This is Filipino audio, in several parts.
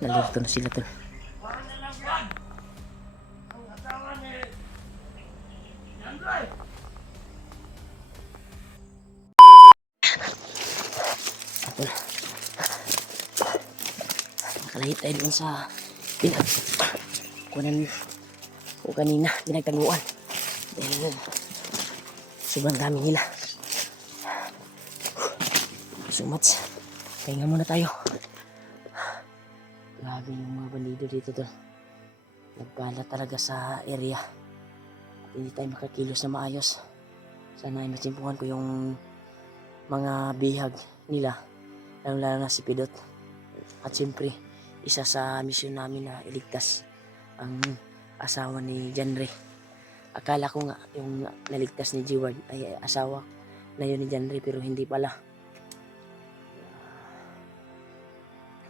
Nalilito na sila tol. Tol. Nakalahit tayo dun sa kunan ko kanina, pinagtaguan. Dahil sobrang dami nila. So much. Pahinga muna tayo. Grabe yung mga bandido dito tol. Nagkalat talaga sa area. At hindi tayo makakilos na maayos. Sana ay masimpuhan ko yung mga bihag nila. Lalo na si Pidot. At siyempre, isa sa misyon namin na iligtas ang asawa ni Janre. Akala ko nga yung naligtas ni G-Ward ay asawa na yun ni Janre, pero hindi pala.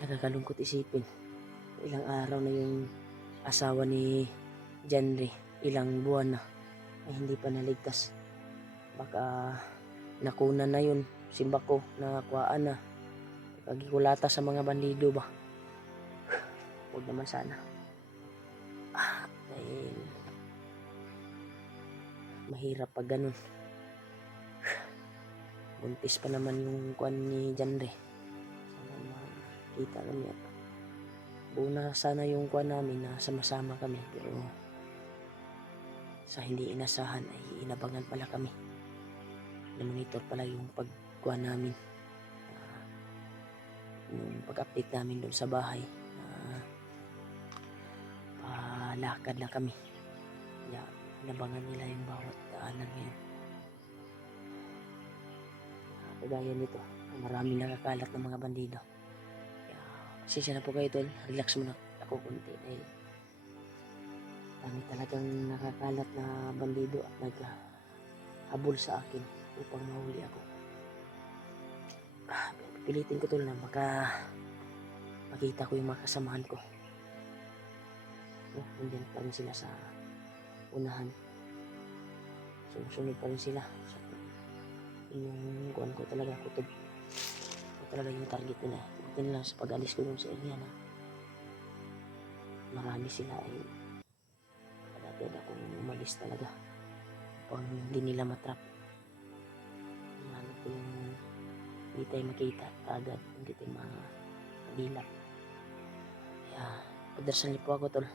Nakakalungkot isipin. Ilang araw na yung asawa ni Janre, ilang buwan na ay hindi pa naligtas. Baka nakuna na yun, simba ko, nakakuhaan na. Kagikulata sa mga bandido ba? Huwag naman sana. Dahil mahirap pag ganun. Buntis pa naman yung kuwan ni Janre. Sana makita kami at buo sana yung kuwan namin na sama-sama kami, pero sa hindi inasahan ay inabangan pala kami. Na-monitor pala yung pagkuwan namin. Yung pag-update namin doon sa bahay, palakad na kami. Kaya inabangan nila yung bawat daanan ngayon. Kagaya nito, maraming nakakalat ng mga bandido. Kaya pasensya na po kayo tol, relax muna ako kunti. Dahil dami talagang nakakalat na bandido at naghabol sa akin upang mahuli ako. Pilitin ko tol na makita ko yung mga kasamahan ko. Nandiyan pa rin sila sa unahan. Sumusunod pa rin sila. Yung kuwan ko talaga, kutob. Ito talaga yung target nila. Buti nila sa pag-alis ko dun sa area na marami sila ay kadagad akong umalis talaga. Upang hindi nila matrap. Hanap ko yung hindi tayo makita agad, hindi tayo makagilap. Kaya padarsan niyo po ako tol.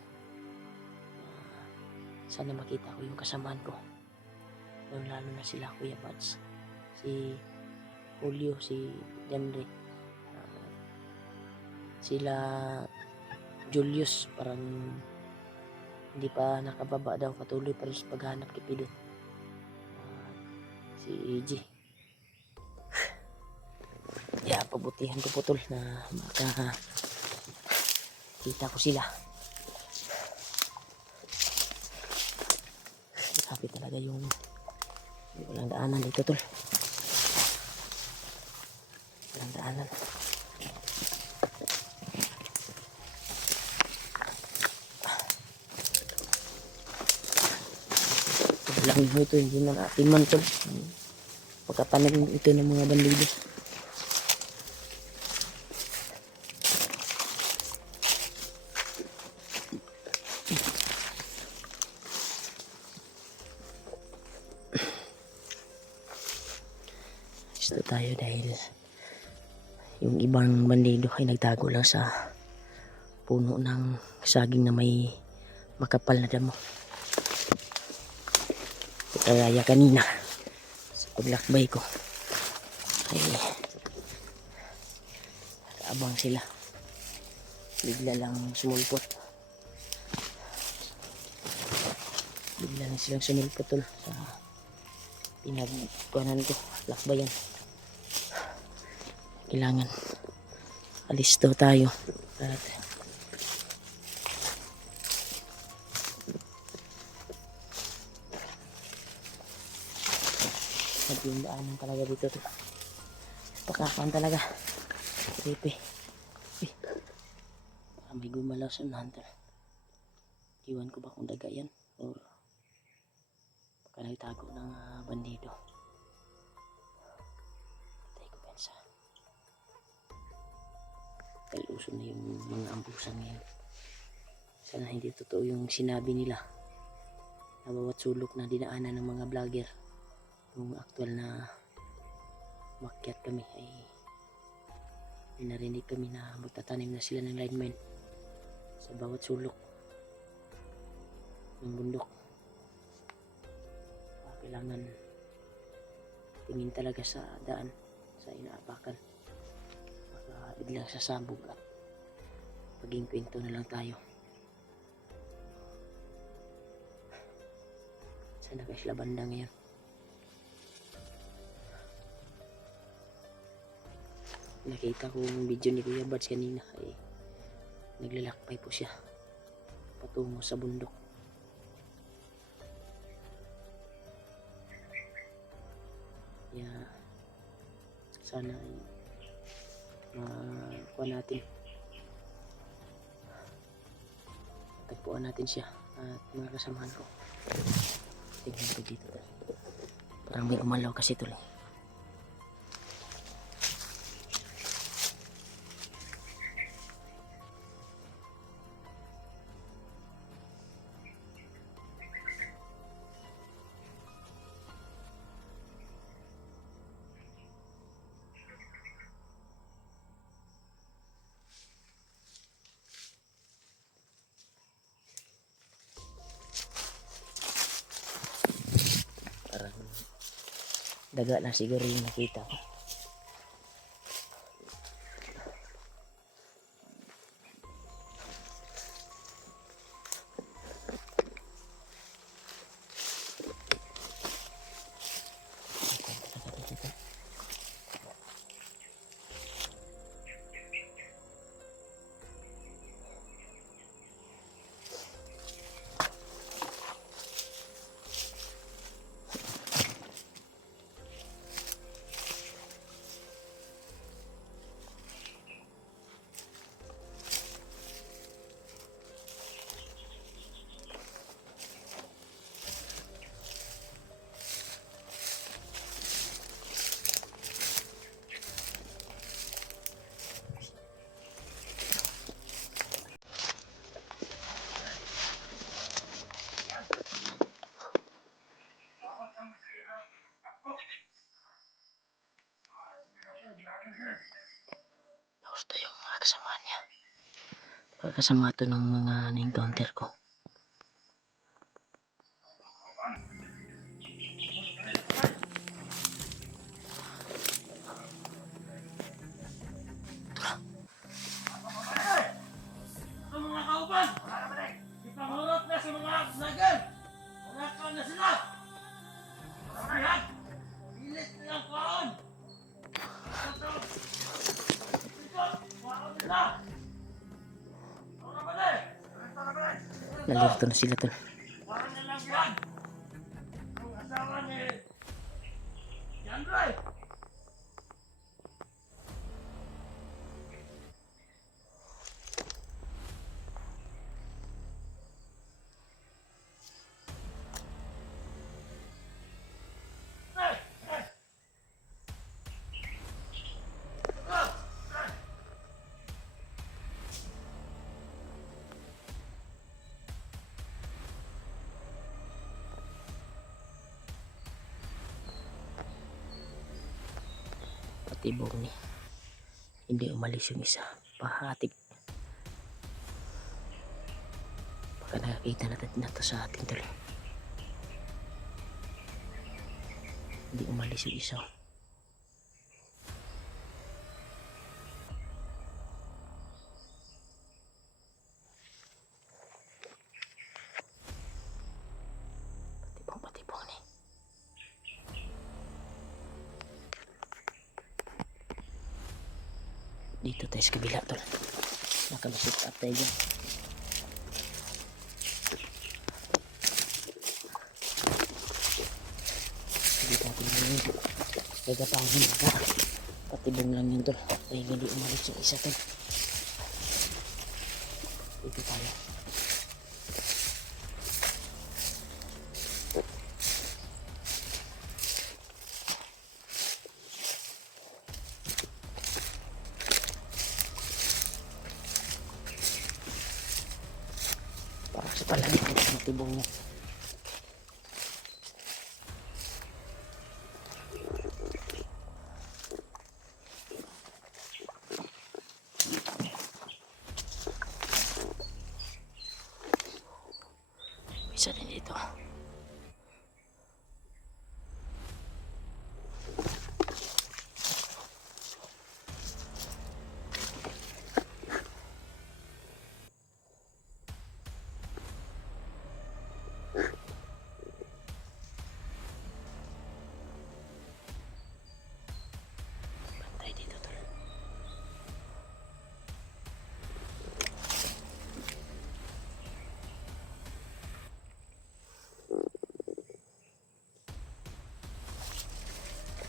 Sana makita ko yung kasamaan ko. Lalo na sila Kuya Buds, si Julio, si Janre, sila Julius, parang hindi pa nakababa daw, patuloy pa rin sa paghanap kay Pidot. Si EG. Yeah, pabutihan ko po tol na makakita ko sila. Grabe talaga yung walang daanan dito tol. Walang daanan. Lang ito, hindi na natin man tol. Pagkatanim ito ng mga bandido. Gusto tayo dahil yung ibang bandido ay nagtago lang sa puno ng saging na may makapal na damo. Kagaya kanina sa paglakbay ko ay abang sila, bigla lang sumulpot, bigla lang silang sumulpot tol sa pinagkuhanan ko, lakbayan. Kailangan alis daw tayo at yung daanan talaga dito to. Pakakuan talaga. Creepy. May gumalaw sa unahan. Iwan ko ba kung daga yan o baka nagtago ng bandido. Patay ko pensa. Kalusot. seryoso na yung mga ambusan ngayon. Sana hindi totoo yung sinabi nila na bawat sulok na dinaanan ng mga vlogger yung actual na makyat kami ay narinig kami na magtatanim na sila ng lineman sa bawat sulok ng bundok. Kailangan tingin talaga sa daan, sa inaapakan, baka biglang sasabog at maging kwento na lang tayo. Sana kayo sila banda ngayon. Nakita ko yung video ni Kuya Bads kanina ay naglalakbay po siya patungo sa bundok. Kaya sana ay makuha natin, tagpuan natin siya at mga kasamahan ko. Tingnan ko dito tayo. Parang may gumalaw kasi tuloy. Daga na siguro yung nakita ko. Gusto yung mga kasama niya. Kasama ito ng mga na-encounter ko. Ang mga kauban! Ipangurot na sa mga vlogger! Manakaw na sila! Ayan! Pilit nilang kaon! Ito! Kaon nila! Nalirito na sila to. Parang nilang yan! Ang asawa ni Yandre! Patibong ni. Hindi umalis yung isa. Pahatik. Baka nakakita natin na ito sa ating tuloy. Hindi umalis yung isa. Patibong ni. Dito tayo sa kabila tol. Nakabasit up tayo dyan. Hindi natin yun. Gagapangin baka. Patibong lang yun tol. Kaya hindi umalis yung isa tol. Dito tayo. bubong niya. Isa din dito. Bantay dito tol.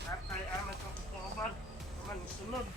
Tatay amat ang kasoban. Naman sunod.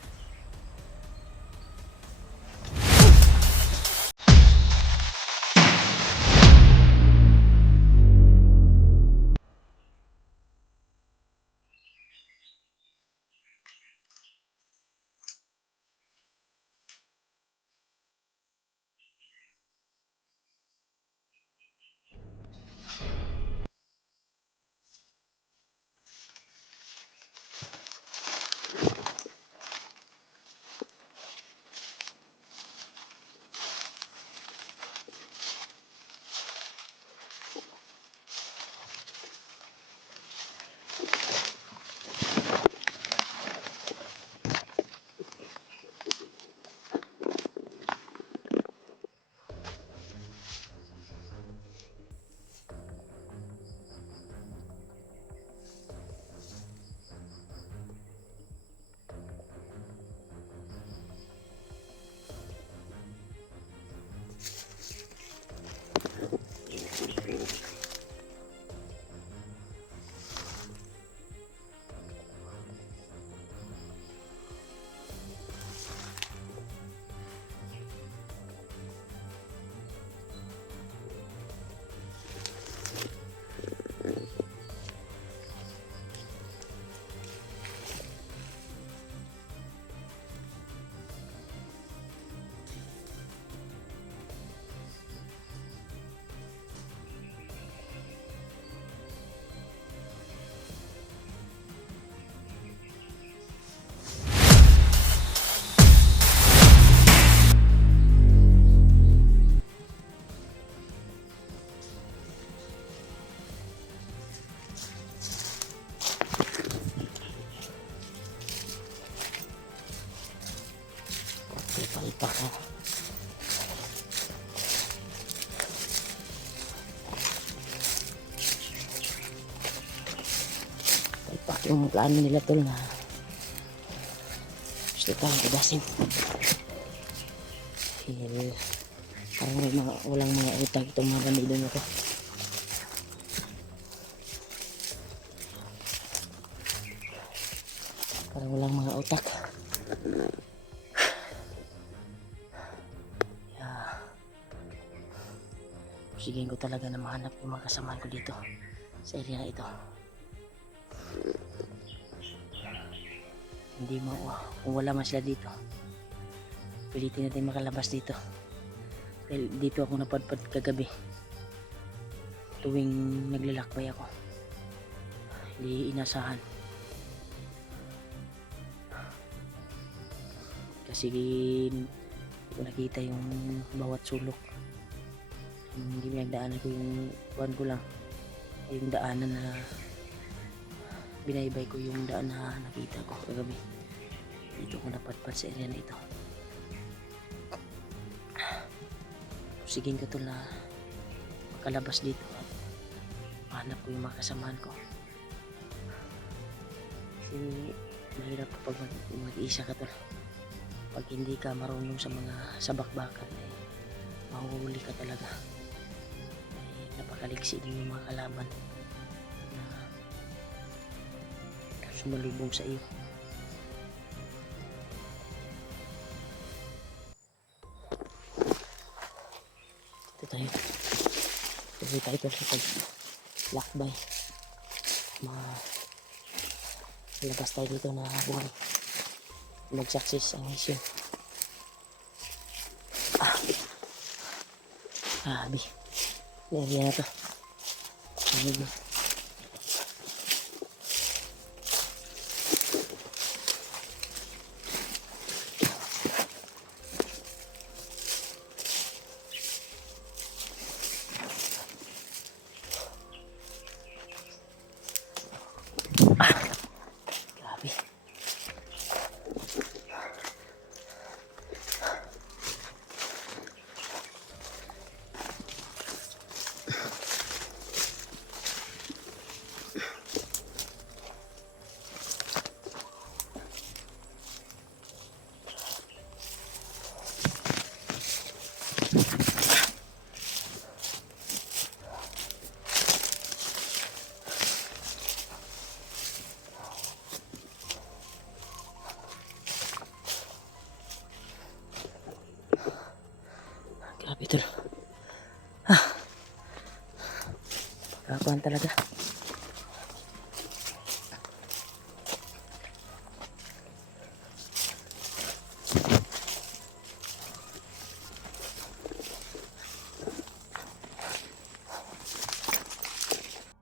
Palpak na. Palpak yung plano nila tol na gusto tayong padasin. Dahil parang walang mga utag itong mga bandido na to. Parang walang mga utak. Sigin ko talaga na mahanap yung mga kasamahan ko dito sa area na ito. Hindi mo, kung wala man sila dito, pilitin natin makalabas dito. Dahil dito ako napadpad kagabi tuwing naglalakbay ako. Hindi inasahan. Kasi hindi ko nakita yung bawat sulok. Hindi pinagdaanan ko yung buwan ko lang, yung daanan na binaybay ko, yung daan na nakita ko kagabi. Dito ko napadpad sa area na ito. Sigin ko to na makalabas dito at mahanap ko yung mga kasamahan ko. Kasi mahirap kapag mag-iisa ka to. Pag hindi ka marunong sa mga sabak-bakan, mahuhuli ka talaga. Napakaliksi din yung mga kalaban na sumalubong sa iyo. Ito tayo. Tuloy tayo sa paglakbay. Labas tayo dito na buwan. Mag-success ang mission. Grabe. area na to. Ayun. Grabe. Grabe tol. Kakakuhan talaga.